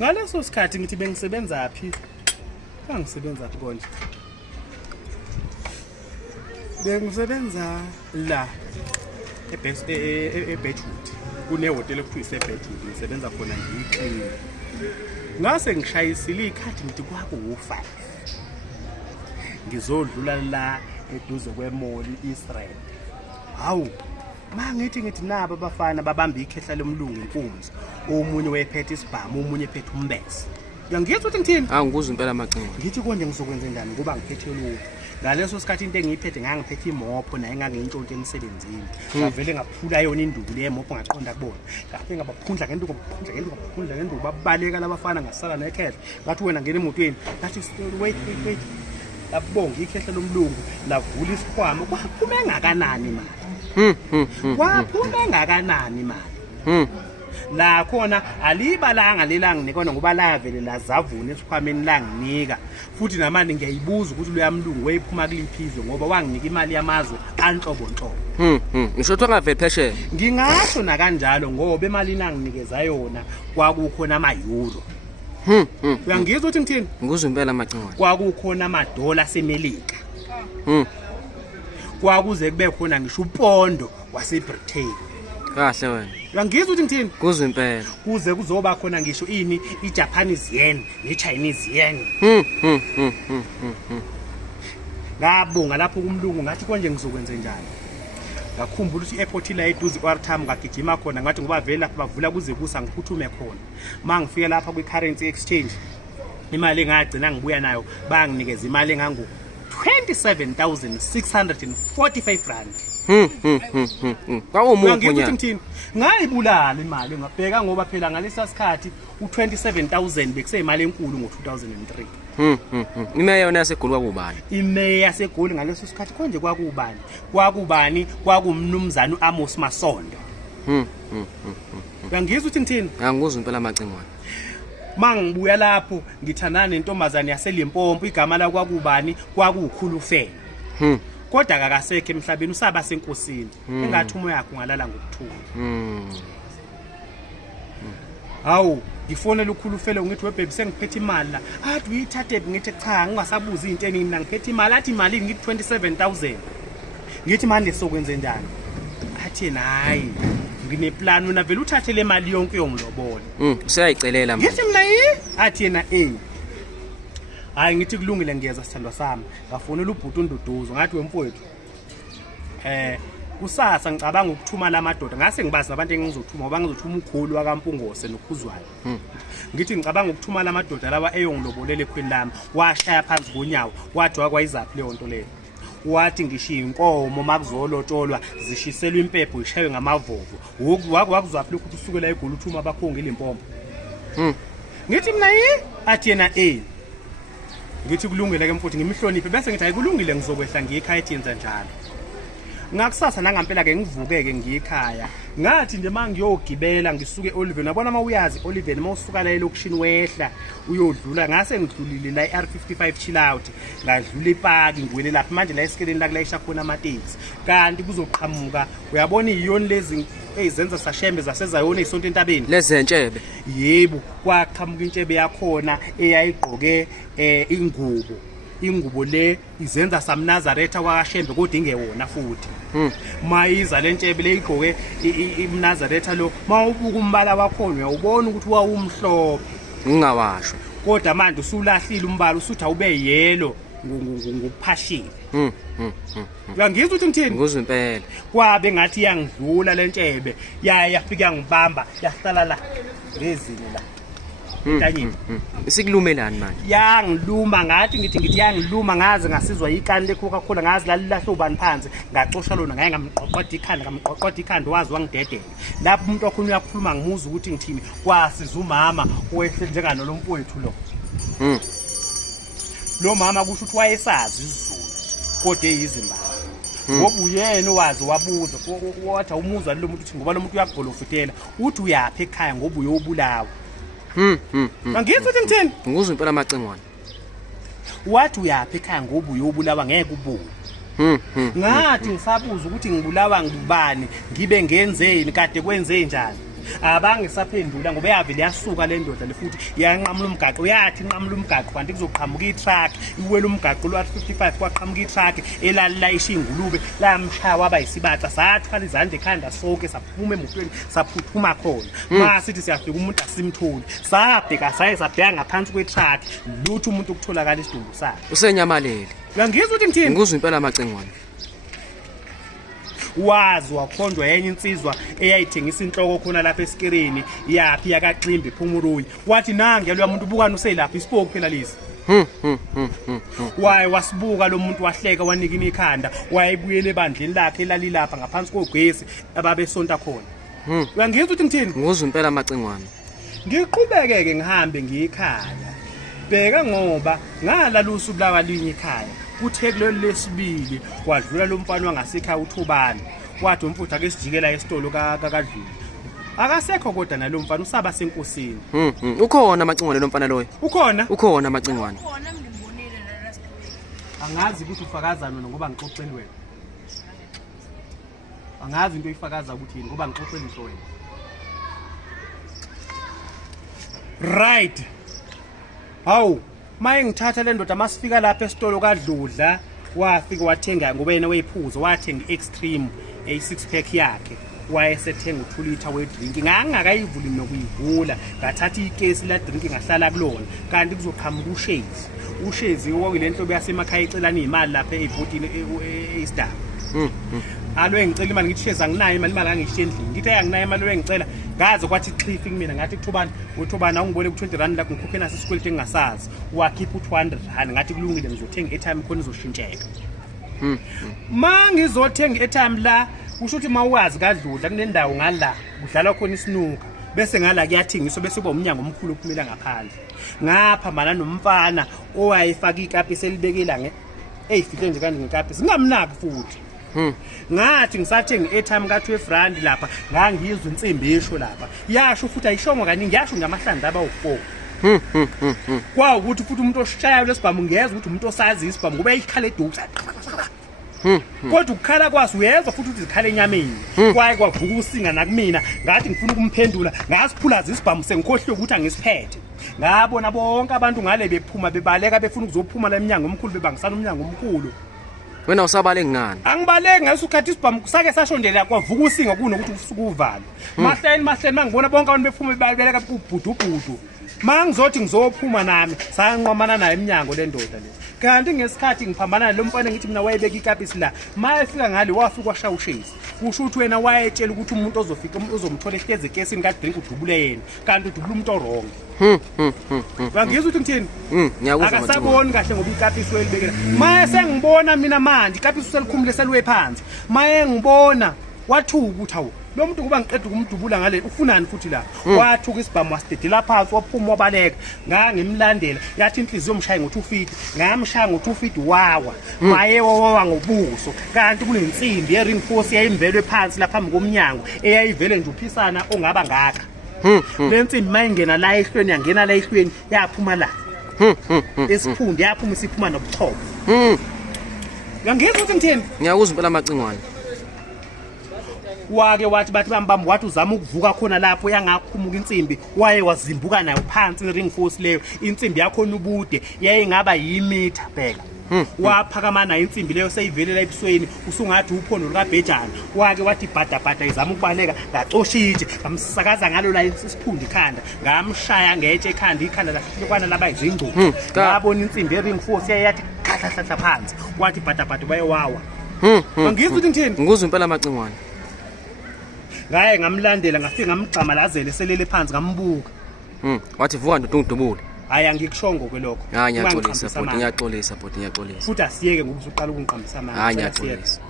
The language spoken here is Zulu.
ngaleso sikhathi ngithi bengisebenza phi kangisebenza phi konje bengisebenza la eBedwood kunehotela ekuthiwa iseBedwood ngisebenza khona ngiyiclean ngase ngishayisile ikhadi ngithi kwaku5 ngizodlula la eduze kwemall Israel hawu mangithi nabo abafana babamba ikhehla lomlungu inkunzi omunye wayephethe isibhamu omunye ephethe umbese uyangizwa ukuthi ngithini angikuzwa impela amacingo ngithi konje ngizokwenza njani ngoba ngiphethe lokho ngaleso sikhathi into engiyiphethe ngangiphethe imopho naye ngangiyintshonto emsebenzini ngavele ngaphula yona induku le mopho ngaqonda kubona ngafike ngabaphundla ngenduku babaleka labafana ngasala nekhehla ngathi wena ngene emotweni ngathi wait labonga ikhehla lomlungu lavula isikhwama kwaphuma engakanani mali kwaphuma engakanani mali la khona alibalanga lelanga nikona ngoba la vele lazavuna esikhwameni langinika futhi namanje ngiyayibuza ukuthi lo yamlungu wayephuma kuliphizwe ngoba wanginika imali yamazwe anhlobo ngisho ukuthi angaveli phesheya ngingasho na kanjalo ngoba imali nanginikeza yona kwakukhona ama-euro uyangizwa ukuthi ngithini ngikuzwa impela amacingo kwakukhona amadola asemelika kwakuze kube khona ngisho upondo waseBritain kahle wena uyangizwa ukuthi ngithini kuzwa impela kuze kuzoba khona ngisho ini iJapanese yen neChinese yen ngabonga lapho kumlungu ngathi konje ngizokwenza njani ngakhumbula ukuthi i-airport la eduze kwaRtam ngagijima khona ngathi ngoba vele lapha bavula kuze kusa ngiphuthume khona mangifika lapha kwi-currency exchange imali engagcina ngibuya nayo banginikeza imali engangu 27,645 rand kwawumukhanya ngithini ngayibulala imali ngabheka ngoba phela ngalesa sikhathi u27,000 bekuseyimali enkulu ngo2003 imeya yona yasegoli kwakubani imeya yasegoli ngaleso sikhathi konje kwakubani kwakumnumzana uAmos Masondo uyangizwa ukuthi ngithini angikuzwa impela amacingwane mangibuya lapho ngithandana nentombazane yaseLimpopo igama la kwakubani kwakukhulufeni kodwa akasekho emhlabeni usaba senkosini engathi umoya yakho ungalala ngokuthula hawu ngifonela ukhulufele ngithi webhebi sengiphethe imali la athi uyithathe ngithi cha ngingasabuza into eningi mina ngiphethe imali athi imali ngithi 27,000 ngithi manje sokwenze njani athi yena hayi ngineplan una vele uthathe le mali yonke yongilobola useyayicelela manje ngithi mina athi yena hayi ngithi kulungile ngiyeza sithandwa sami ngafonela ubhuti uNduduzo ngathi wemfowethu kusasa ngicabanga ukuthuma lamadoda ngase ngibazi nabantu engizothuma ngoba ngizothuma ukhulu wakaMpungose noKhuzwayo ngithi ngicabanga ukuthuma lamadoda lawa eyongilobolele ekhweni lami washaya phansi konyawo wathi wakwayizaphi leyo nto leyo wathi ngishiya inkomo makuzolotsholwa zishiselwe impepho ishaywe ngamavovo wakuzaphi lokhu usukela eGoli uthuma abakhongi eLimpopo ngithi mina athi yena ngithi kulungile ke mfowethu ngimihloniphe bese ngithi ayikulungile ngizokwehla ngiyikhaya ethi yenza njalo ngakusasa nangampela ke ngivukeke ngiyikhaya ngathi nje mangiyogibela ngisuke eOliver nabona mawuyazi Oliver mawusuka la elokushini wehla uyodlula ngase ngidlulile la iR55 chill out ngadlula iparki ngiwele lapha manje la esikeleni la kulayisha khona amateksi kanti kuzoqhamuka uyabona iyoni lezi ezenza sashembe zasezayona isonto entabeni lezentshebe yebo kwaqhamuka intshebe yakhona eyayigqoke ingubo le izenza samnazaretha kwaKashembe kodwa ingewona futhi mayiza lentshebe le igqoke imnazaretha lo mawubuka umbala wakhona uyawubona ukuthi wawumhlophe ngingawasho kodwa manje usulahlile umbala usuthi awube yellow ngokuphashile uyangizwa ukuthi ngithini ngizwe impela kwabe ngathi iyangidlula lentshebe yafika ngibamba yahlala la ngezini la entanyeni sikulumelani manje yangiluma ngathi ngithi yangiluma ngaze ngasizwa ikani leCoca-Cola ngazi lalilahla ubani phansi ngaxosha lona ngaye ngamqoqoda ikhanda wazi wangidedela lapho umuntu wakhona uyakhuluma ngimuza ukuthi ngithini kwasiza umama owehle njengano lo mfowethu lo mama kusho ukuthi wayesazi isiZulu kodwa eyizimbala ngoba uyena owazi wabuza wathi awumuzwa lo muntu uthi ngoba lo muntu uyagolofutela uthi uyapha ekhaya ngoba uyobulawa ngizwe ukuthi ngithini ngizwe impela amacingwane wathi uyapha ekhaya ngoba uyobulawa ngeke ubuye ngathi ngisabuza ukuthi ngibulawa ngubani ngibe ngenzeni kade kwenze njani abangisaphendula ngoba yavele yasuka le ndoda le futhi yanqamula umgaqo yathi inqamula umgaqo kanti kuzoqhamuka i-truck iwela umgaqo lwa-55 kwaqhamuka i-truck elalilayisha ingulube lamshaya waba yisibaca sathwala izandla ekhanda sonke saphuma emotweni saphuthuma khona masithi siyafika umuntu asimtholi sabheka saye sabheka ngaphansi kwe-truck lutho umuntu ukutholakala isidumbu sakhe Usenyamalele. uyangizwa ukuthi ngithini Ngikuzwa impela amacengwane. wazi wakhonjwa yenye insizwa eyayithengisa inhloko khona lapha esikirini yaphi yakaXimbi ePhumuruyi wathi nange lo muntu ubukani uselapha isipoku phela lisi waye wasibuka lo muntu wahleka wanika ikhanda wayebuyele ebandleni lakhe elalilapha ngaphansi kogwesi ababesonta khona uyangizwa ukuthi ngithini Ngikuzwa impela amacengwane. ngiqhubeke-ke ngihambe ngiyikhaya bheka ngoba ngalalusu bulawa linye ikhaya kuthe kulelo lesibili kwadlula lo mfana wangasekhaya uThubani wathi umfuthu ake sijikela esitolo kaDluli akasekho kodwa nalo mfana usaba senkosini Ukhona amacengwane lo mfana loyo. ukhona amacengwane. Khona ngimbonile la story. angazi ukuthi ufakazana ngoba ngixoxeni wena angazi into oyifakaza ukuthi yini ngoba ngixoxeni nto wena right hawu maye ngithatha le ndoda masifika lapha esitolo kaDludla wafika wathenga ngoba yena weyiphuzo wathenga i-extreme a6 pack yakhe wayesethenga u2 liter we-drink ngangakayivuli nokuyivula ngathatha ikesi la drink ngahlala kulona kanti kuzoqhamuka ushezi okwakule nhlobo yasemakhaya ecelana izimali lapha ebhotini eStar alo engicela imali ngithi sheza nginayo imali angishiye endlini ngithi ayanginayo imali engicela ngaze kwathi cliff kumina ngathi uThubani awungibole ku 20 rand la ngikhuphe nasi isikweleti engingasazi wakhipha u200 rand ngathi kulungile ngizothenga airtime khona izoshintsheka mangizothenga airtime la kusho ukuthi mawuwazi kaDludla kunendawo ngala kudlalwa khona isinuka bese ngala kuyathengiswa bese kuba umnyango omkhulu ophumela ngaphandle ngaphambana nomfana owayefaka ikapi selibekela eyifihle nje kanti ngekapi singamnaki futhi ngathi ngisathenga airtime ka12 rand lapha ngangizwe insimbi esho lapha yasho futhi ayishongo kaningi yasho ngamahlandla abawu4 kwa ukuthi futhi umuntu oshayayo lesibhamu ngiyeza ukuthi umuntu osazi isibhamu ngoba ikhala eduze kodwa ukukhala kwaso uyezwa futhi ukuthi zikhala enyameni kwaye kwavuka usinga nakumina ngathi ngifuna ukumphendula ngasiphulaza isibhamu sengikhohlwe ukuthi angisiphethe ngabona bonke abantu ngale bephuma bebaleka befuna ukuzophuma la eminyango omkhulu bebangisana umnyango omkhulu Wena usabale ngani? Angibaleki ngasukhathi isibhamu sake sashondela kwavuka usinga kunokuthi usuku uvalo mahleni mangibona bonke abantu bephuma bebaleka kubhudubhudu mangizothi ngizophuma nami sanqomana naye eminyango le ndoda le kanti ngesikhathi ngiphambana lo mfana ngithi mina wayebeka ikapisi la mayefika ngale wafika washaya ushezi kusho ukuthi wena wayetshela ukuthi umuntu ozofika uzomthola ehleze ekesini kadrink udubule yena kanti udubula umuntu orong Bangizwa ukuthi ngithini Ngiyakuzwa akasaboni kahle ngoba ikapisi welibekela maye sengibona mina manje ikapisi uselikhumule seliwe phansi maye ngibona wathuka ukuthi hawo lo muntu kuba ngiqeda ukumdubula ngale ufunani futhi la wathuka isibhamu wasidedela phansi waphuma wabaleka ngangimlandela yathi inhliziyo yomshaya ngo2 feet ngamshaya ngo2 feet wawa maye wawa ngobuso kanti kunensimbi ye-reinforce yayimvelwe phansi lapha phambi komnyango eyayivele nje uphisana ongaba ngaka le nsimbi mayingena la ehlweni yangena la ehlweni yaphuma la esiphundi yaphuma isiphuma nobuchopho ngangizwa ukuthi ngithini Ngiyakuzwa impela amacengwane. wake wathi bathi bambamba wathi uzama ukuvuka khona lapho yangakhumuka insimbi waye wazimbuka nayo phansi i-ring force leyo insimbi yakho ubude yayingaba yimitha bheka waphakama nayo insimbi leyo seyivelela ebusweni usungathi uphondo likaBhejana wake wathi bhadabhada izama ukubaleka ngacoshije ngamsakaza ngalo la isiphundi ikhanda ngamshaya ngetshe ikhanda lahlukwana laba izingcubo ngabona insimbi ye-ring force yayathi khahlahla phansi wathi bhadabhada bayewawa ngizwe ukuthi ngithini Ngikuzwa impela amacengwane. ngaye ngamlandela ngafika ngamgxamalazele selele phansi ngambuka Wathi vuka ndodungudubule. hayi angikushongo kwelokho Hayi ngiyaxolisa bhuti, ngiyaxolisa. futhi asiyeke ngoba usuqala ukungiqambisa amanga Hayi ngiyaxolisa.